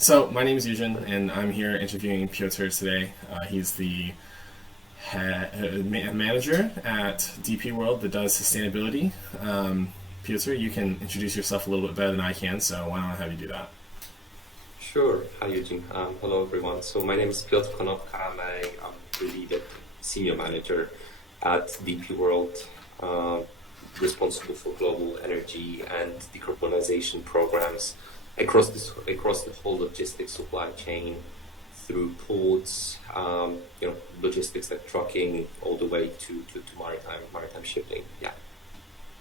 So my name is Eugen, and I'm here interviewing Piotr today. He's the manager at DPWorld that does sustainability. Piotr, you can introduce yourself a little bit better than I can, so why don't I have you do that? Sure. Hi, Eugene. Hello, everyone. So my name is Piotr Konopka. I'm really the senior manager at DPWorld, responsible for global energy and decarbonization programs across the whole logistics supply chain, through ports, logistics like trucking, all the way to maritime shipping. Yeah.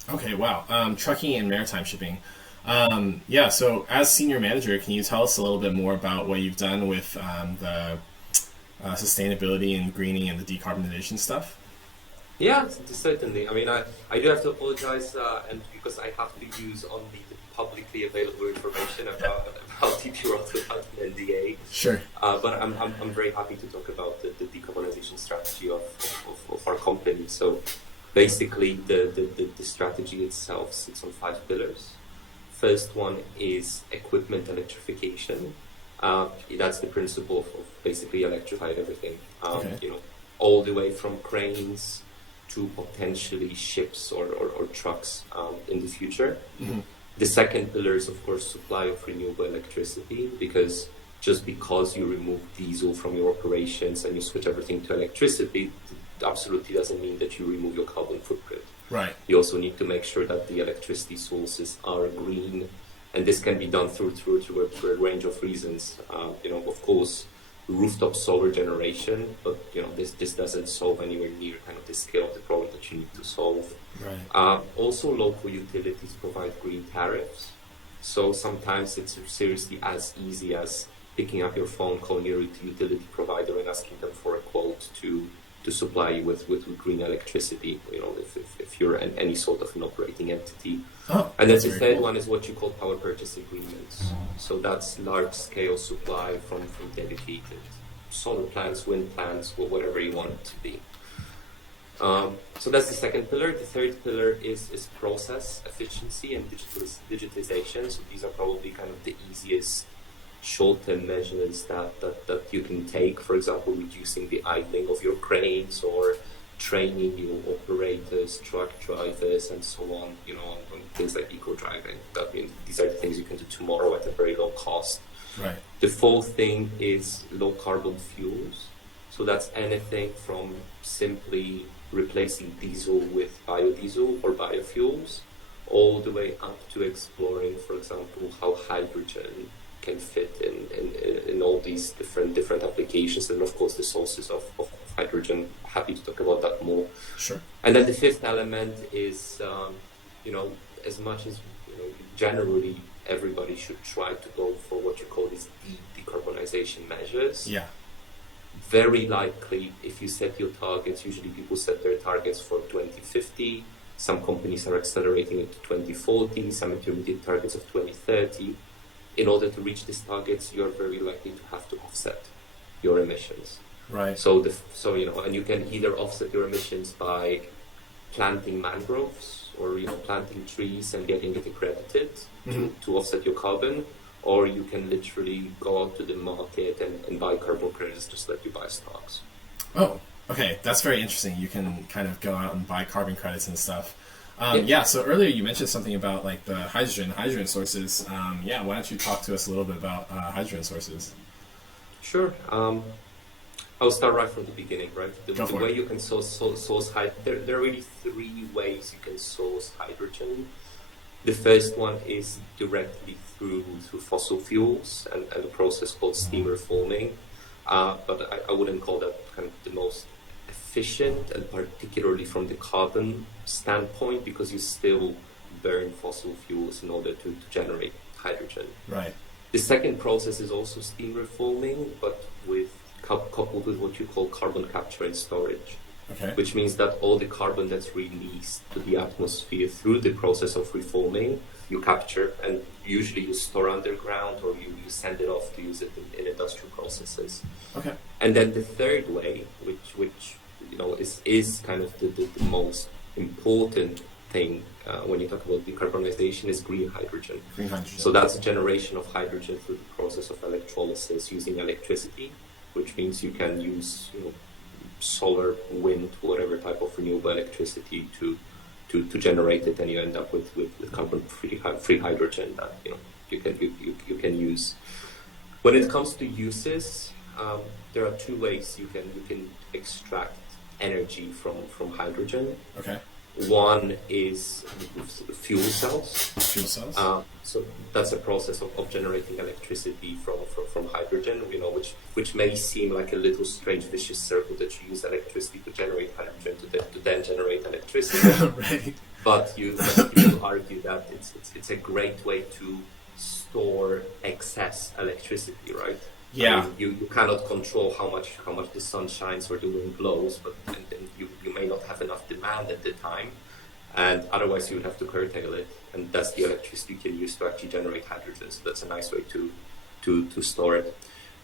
Okay, wow. Trucking and maritime shipping. So as senior manager, can you tell us a little bit more about what you've done with the sustainability and greening and the decarbonization stuff? Yeah, certainly. I mean, I do have to apologize, and because I have to use only the publicly available information about DPWorld without an NDA. Sure. But I'm very happy to talk about the decarbonization strategy of our company. So basically, the strategy itself sits on 5 pillars. First one is equipment electrification. That's the principle of basically electrify everything. All the way from cranes to potentially ships or trucks in the future. Mm-hmm. The second pillar is, of course, supply of renewable electricity, because just because you remove diesel from your operations and you switch everything to electricity, it absolutely doesn't mean that you remove your carbon footprint. Right. You also need to make sure that the electricity sources are green, and this can be done through a range of reasons. Of course, rooftop solar generation, but this doesn't solve anywhere near kind of the scale of the problem that you need to solve. Right. Also, local utilities provide green tariffs, so sometimes it's seriously as easy as picking up your phone, calling your utility provider, and asking them for a quote to supply you with green electricity. If you're any sort of an operating entity. Oh, and then the third cool. one is what you call power purchase agreements. So that's large scale supply from dedicated solar plants, wind plants, or whatever you want it to be. So that's the second pillar. The third pillar is process efficiency and digitization. So these are probably kind of the easiest short-term measures that you can take. For example, reducing the idling of your cranes, or training your operators, truck drivers, and so on, on things like eco-driving. These are the things you can do tomorrow at a very low cost. Right. The fourth thing is low carbon fuels. So that's anything from simply replacing diesel with biodiesel or biofuels, all the way up to exploring, for example, how hydrogen can fit in all these different applications, and of course the sources of hydrogen. Happy to talk about that more. Sure. And then the fifth element is, as much as generally everybody should try to go for what you call these decarbonization measures. Yeah. Very likely, if you set your targets, usually people set their targets for 2050. Some companies are accelerating it to 2040, some intermediate targets of 2030. In order to reach these targets, you're very likely to have to offset your emissions. Right. So and you can either offset your emissions by planting mangroves, or planting trees and getting it accredited to offset your carbon, or you can literally go out to the market and buy carbon credits just like you buy stocks. Oh, okay. That's very interesting. You can kind of go out and buy carbon credits and stuff. So earlier you mentioned something about like the hydrogen sources. Why don't you talk to us a little bit about hydrogen sources? Sure. I'll start right from the beginning, right? The way it. you can source hydrogen, there are really 3 ways you can source hydrogen. The first one is directly through fossil fuels and a process called steam reforming. But I wouldn't call that kind of the most efficient, and particularly from the carbon standpoint, because you still burn fossil fuels in order to generate hydrogen. Right. The second process is also steam reforming, but coupled with what you call carbon capture and storage. Okay. Which means that all the carbon that's released to the atmosphere through the process of reforming, you capture, and usually you store underground, or you send it off to use it in industrial processes. Okay. And then the third way, which is kind of the most important thing when you talk about decarbonization is green hydrogen. Green hydrogen. So that's a generation of hydrogen through the process of electrolysis using electricity, which means you can use solar, wind, whatever type of renewable electricity to generate it, and you end up with carbon-free hydrogen that you can use. When it comes to uses, there are two ways you can extract energy from hydrogen. Okay. One is fuel cells. Fuel cells. So that's a process of generating electricity from hydrogen, which may seem like a little strange vicious circle that you use electricity to generate hydrogen to then generate electricity. Right. But you will argue that it's a great way to store excess electricity, right? Yeah. I mean, you cannot control how much the sun shines or the wind blows, but and you may not have enough demand at the time, and otherwise you would have to curtail it, and that's the electricity you can use to actually generate hydrogen. So that's a nice way to store it.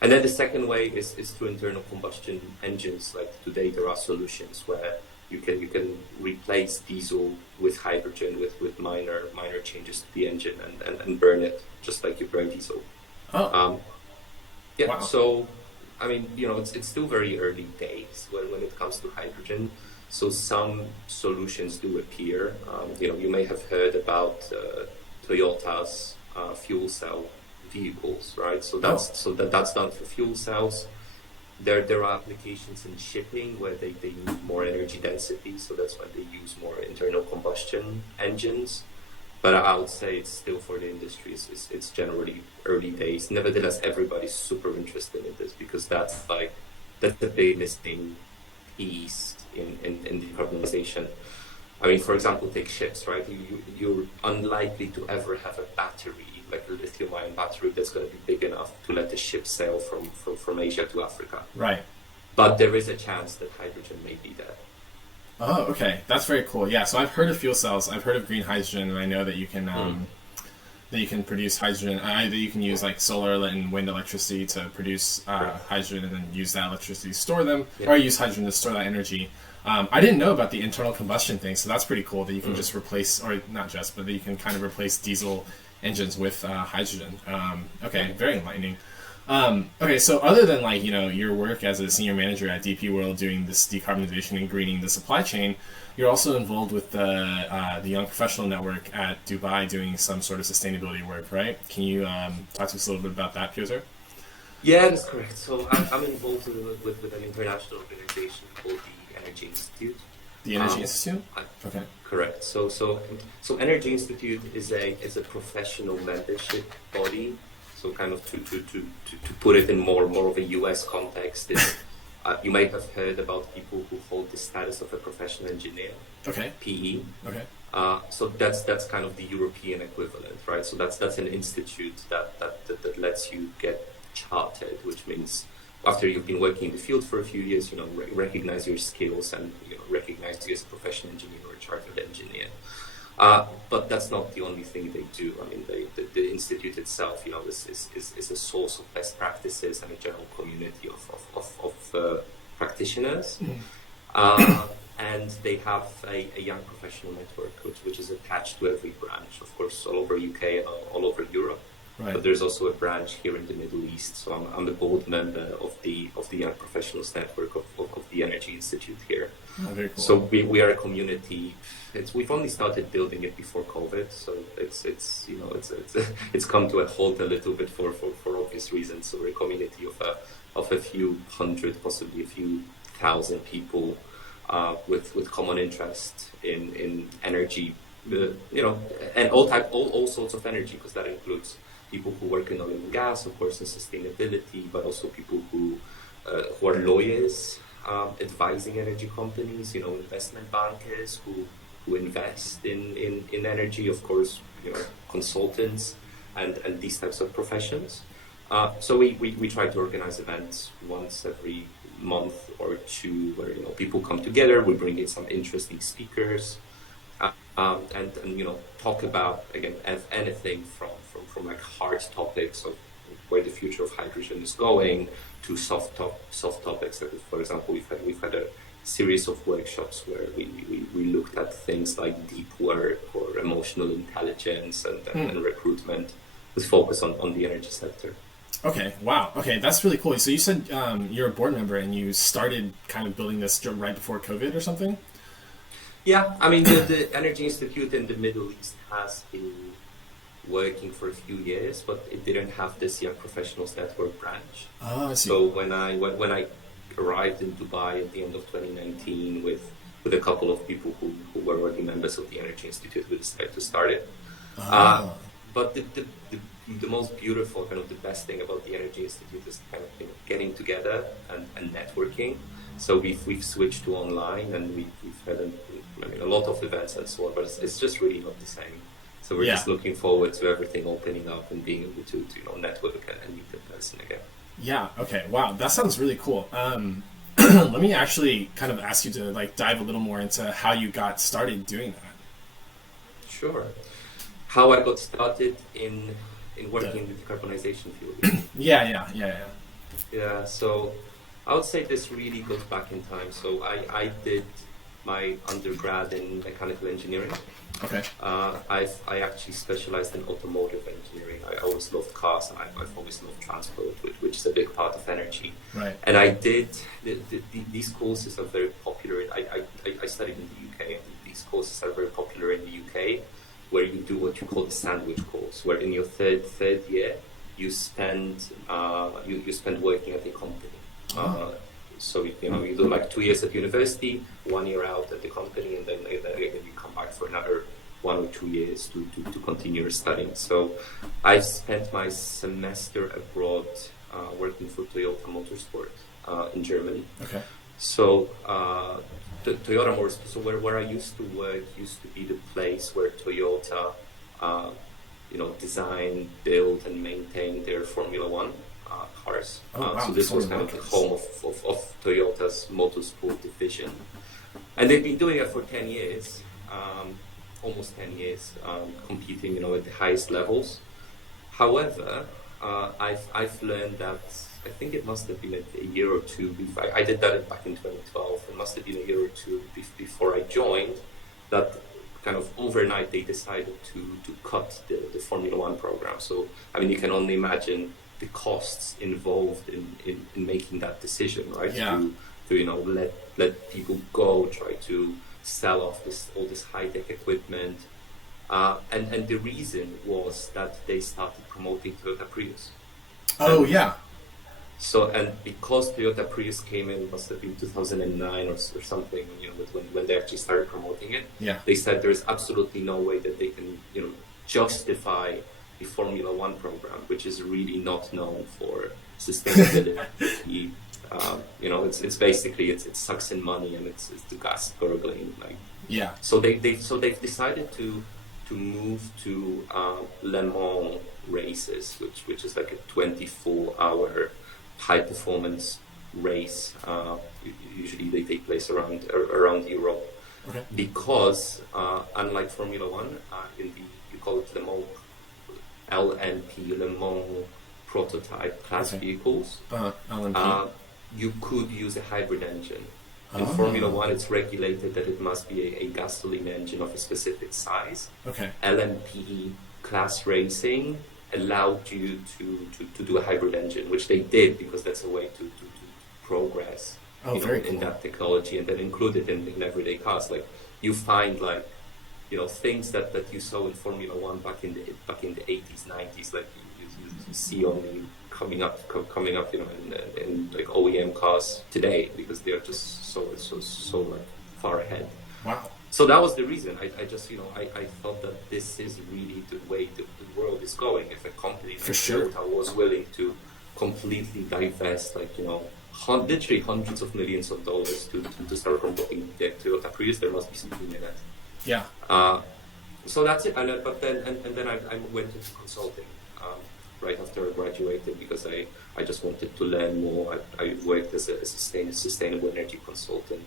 And then the second way is through internal combustion engines. Like today there are solutions where you can replace diesel with hydrogen with minor changes to the engine and burn it just like you burn diesel. Oh. Yeah, wow. So, I mean, it's still very early days when it comes to hydrogen. So some solutions do appear. You may have heard about Toyota's fuel cell vehicles, right? So that's done for fuel cells. There are applications in shipping where they need more energy density, so that's why they use more internal combustion engines. But I would say it's still for the industry. It's generally early days. Nevertheless, everybody's super interested in this because that's the big missing piece in decarbonization. I mean, for example, take ships, right? You're unlikely to ever have a battery, like a lithium-ion battery, that's going to be big enough to let the ship sail from Asia to Africa. Right. But there is a chance that hydrogen may be there. Oh, okay. That's very cool. Yeah, so I've heard of fuel cells. I've heard of green hydrogen, and I know that you can produce hydrogen. That you can use like solar and wind electricity to produce hydrogen, and then use that electricity to store them, or use hydrogen to store that energy. I didn't know about the internal combustion thing, so that's pretty cool that you can just replace, or not just, but that you can kind of replace diesel engines with hydrogen. Okay, very enlightening. Okay, so other than your work as a senior manager at DPWorld doing this decarbonization and greening the supply chain, you're also involved with the Young Professional Network at Dubai doing some sort of sustainability work, right? Can you talk to us a little bit about that, Piotr? Yeah, that's correct. So I'm involved with an international organization called the Energy Institute. The Energy Institute? Okay. Correct. So Energy Institute is a professional membership body. So kind of to put it in more of a US context, you may have heard about people who hold the status of a professional engineer. Okay. PE. Okay. So that's kind of the European equivalent, right? So that's an institute that lets you get chartered, which means after you've been working in the field for a few years, recognize your skills and recognize you as a professional engineer or a chartered engineer. But that's not the only thing they do. I mean, the institute itself, is a source of best practices and a general community of practitioners. And they have a young professional network, which is attached to every branch, of course, all over UK and all over Europe. Right. But there's also a branch here in the Middle East. So I'm the board member of the Young Professionals Network of the Energy Institute here. Oh, very cool. So we are a community. We've only started building it before COVID, so it's come to a halt a little bit for obvious reasons. So we're a community of a few hundred, possibly a few thousand people with common interest in energy, and all sorts of energy, because that includes people who work in oil and gas, of course, in sustainability, but also people who are lawyers advising energy companies, investment bankers who invest in energy, of course, consultants and these types of professions. So we try to organize events once every month or two where people come together. We bring in some interesting speakers and talk about, again, anything from like hard topics of where the future of hydrogen is going to soft topics. Like, for example, we've had series of workshops where we looked at things like deep work or emotional intelligence and recruitment with focus on the energy sector. Okay, wow. Okay, that's really cool. So you said you're a board member and you started kind of building this right before COVID or something? Yeah, I mean, the Energy Institute in the Middle East has been working for a few years, but it didn't have this Young Professionals Network branch. Oh, I see. So when I arrived in Dubai at the end of 2019 with a couple of people who were already members of the Energy Institute, we decided to start it. But the most beautiful, kind of the best thing about the Energy Institute is kind of, you know, getting together and networking. So we've switched to online, and we've had a lot of events and so on, but it's just really not the same. So we're just looking forward to everything opening up and being able to you know, network and meet in person again. Yeah. Okay. Wow. That sounds really cool. Let me actually kind of ask you to like dive a little more into how you got started doing that. Sure. How I got started in working in the decarbonization field. Yeah. So I would say this really goes back in time. So I did my undergrad in mechanical engineering. Okay. I actually specialized in automotive engineering. I always loved cars, and I've always loved transport, which is a big part of energy. Right. And I did these courses are very popular. I studied in the UK, and these courses are very popular in the UK, where you do what you call the sandwich course, where in your third year you spend working at a company. So you know, you do like 2 years at university, 1 year out at the company, and then you come back for another 1 or 2 years to continue your studying. So I spent my semester abroad working for Toyota Motorsport in Germany. Okay. So the Toyota Motorsport, so where I used to work used to be the place where Toyota you know, design, build, and maintain their Formula One cars. So this was kind of the home of Toyota's motorsport division. And they've been doing it for 10 years, almost 10 years, competing, you know, at the highest levels. However, I've learned that, I think it must have been a year or two before, I did that back in 2012, it must have been a year or two before I joined, that kind of overnight they decided to cut the Formula One program. So, I mean, you can only imagine the costs involved in making that decision, right? Yeah. To you know, let people go, try to sell off all this high-tech equipment. And the reason was that they started promoting Toyota Prius. Oh, yeah. So, and because Toyota Prius came in, must have been 2009 or something, you know, when they actually started promoting it, they said there's absolutely no way that they can, you know, justify the Formula One program, which is really not known for sustainability. You know, it's basically it sucks in money, and it's the gas gurgling. Like, So they've decided to move to Le Mans races, which is like a 24-hour high performance race. Usually they take place around Europe, because unlike Formula One, you call it Le Mans LMP, Le Mans prototype class vehicles. You could use a hybrid engine. In Formula One, it's regulated that it must be a gasoline engine of a specific size. LMP class racing allowed you to do a hybrid engine, which they did because that's a way to progress in that technology, and then include it in everyday cars. Like, you find, like, you know, things that you saw in Formula One back in the 80s, 90s, like you see only coming up, you know, in like OEM cars today, because they are just so like far ahead. Wow. So that was the reason. I just, you know, I thought that this is really the way the world is going. If a company like Toyota was willing to completely divest, like, you know, literally hundreds of millions of dollars to start promoting the Toyota Prius, there must be something in it. Yeah. So that's it. But then I went into consulting right after I graduated, because I just wanted to learn more. I worked as a sustainable energy consultant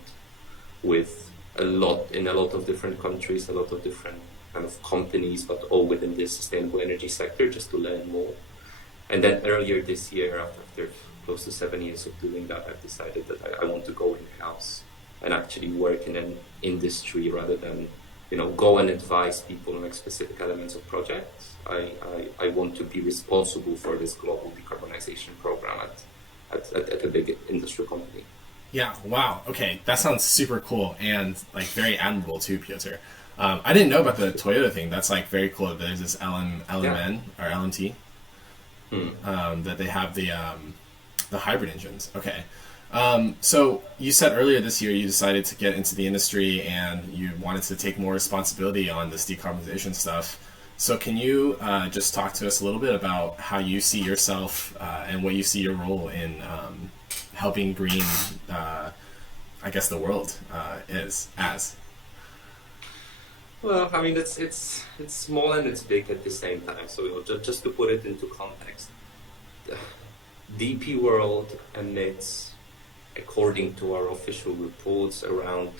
in a lot of different countries, a lot of different kind of companies, but all within the sustainable energy sector, just to learn more. And then earlier this year, after close to 7 years of doing that, I've decided that I want to go in-house and actually work in an industry rather than, go and advise people on like specific elements of projects. I want to be responsible for this global decarbonization program at a big industrial company. Yeah, wow. Okay, that sounds super cool and like very admirable too, Piotr. I didn't know about the Toyota thing. That's like very cool. There's this LMN or LMT that they have the hybrid engines. Okay. So you said earlier this year you decided to get into the industry and you wanted to take more responsibility on this decarbonization stuff. So can you just talk to us a little bit about how you see yourself and what you see your role in helping green, I guess, the world is as? Well, I mean, it's small and it's big at the same time. So just to put it into context, DPWorld emits, according to our official reports, around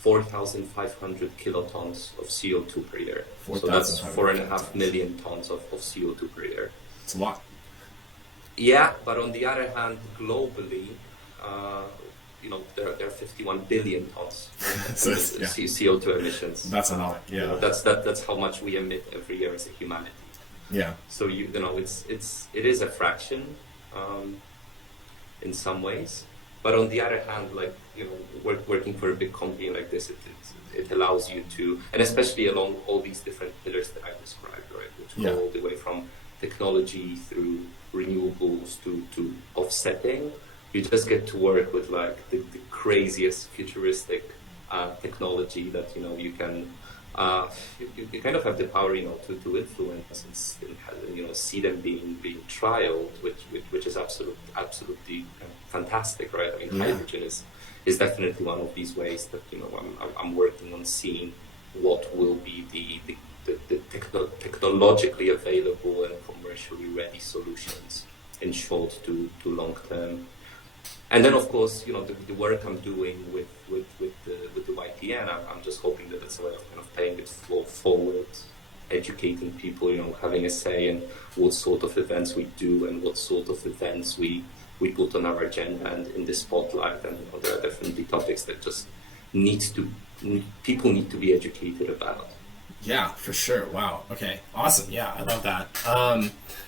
4,500 kilotons of CO2 per year. So that's 4.5 million tons of CO2 per year. It's a lot. Yeah, but on the other hand, globally, there are 51 billion tons of CO2 emissions. That's a lot. Yeah, that's how much we emit every year as a humanity. Yeah. So it is a fraction in some ways, but on the other hand, like working for a big company like this, it allows you to, and especially along all these different pillars that I described, right, which go all the way from technology through renewables to offsetting. You just get to work with like the craziest futuristic technology that you can you kind of have the power to influence and see them being trialed, which is absolutely fantastic, right? I mean, hydrogen is definitely one of these ways that I'm working on seeing what will be the technologically available and commercially ready solutions in short to long term. And then, of course, the work I'm doing with the YPN, I'm just hoping that it's a way of kind of paying it forward, educating people, having a say in what sort of events we do and what sort of events we put on our agenda and in the spotlight. And there are definitely topics that just people need to be educated about. Yeah, for sure. Wow. Okay. Awesome. Yeah, I love that.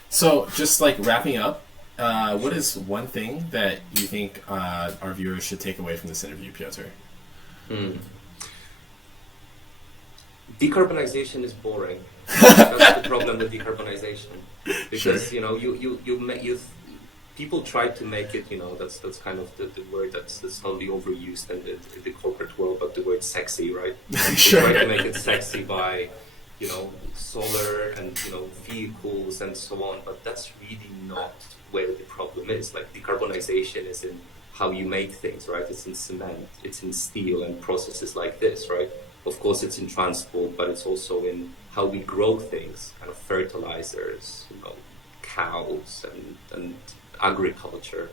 So just like wrapping up, what is one thing that you think our viewers should take away from this interview, Piotr? Decarbonization is boring. That's the problem with decarbonization, because people try to make it. That's kind of the word that's totally overused in the corporate world, but the word sexy, right? Sure. They try to make it sexy by solar and vehicles and so on, but that's really not where the problem is. Like, decarbonization is in how you make things, right? It's in cement, it's in steel and processes like this, right? Of course, it's in transport, but it's also in how we grow things, kind of fertilizers, cows and agriculture.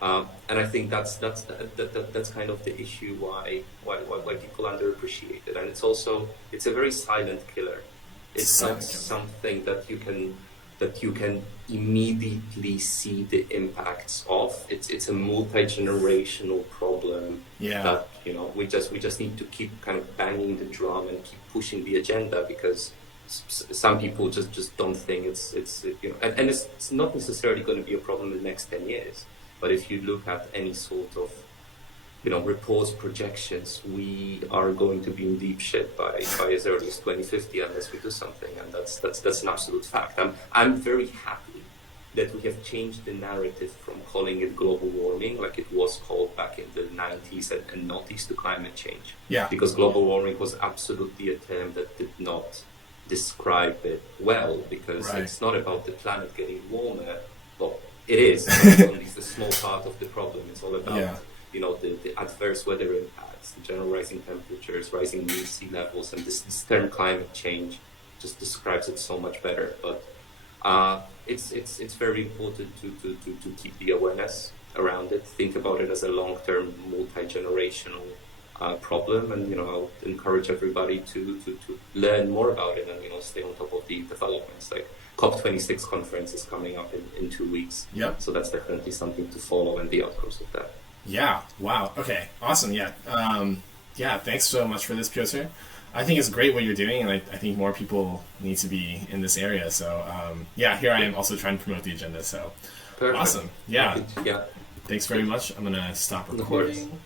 And I think that's kind of the issue why people underappreciate it. And it's a very silent killer. It's not something that you can immediately see the impacts of. It's a multi-generational problem that we just need to keep kind of banging the drum and keep pushing the agenda, because some people just don't think it's not necessarily going to be a problem in the next 10 years. But if you look at any sort of reports, projections, we are going to be in deep shit by as early as 2050 unless we do something, and that's an absolute fact. I'm very happy that we have changed the narrative from calling it global warming, like it was called back in the 90s, and noughties, to climate change. Yeah. Because global warming was absolutely a term that did not describe it well, because it's not about the planet getting warmer. Well, it is. It's only the small part of the problem. It's all about the adverse weather impacts, the general rising temperatures, rising mean sea levels, and this term climate change just describes it so much better. But it's very important to keep the awareness around it. Think about it as a long-term, multi-generational problem, and I'll encourage everybody to learn more about it and stay on top of the developments. Like COP26 conference is coming up in 2 weeks. So that's definitely something to follow, and the outcomes of that. Yeah. Wow. Okay. Awesome. Yeah. Yeah. Thanks so much for this, Piotr. I think it's great what you're doing, and I think more people need to be in this area. So, yeah, here I am also trying to promote the agenda. So, Perfect. awesome. Yeah. Yeah. Thanks very much. I'm going to stop Of course. recording.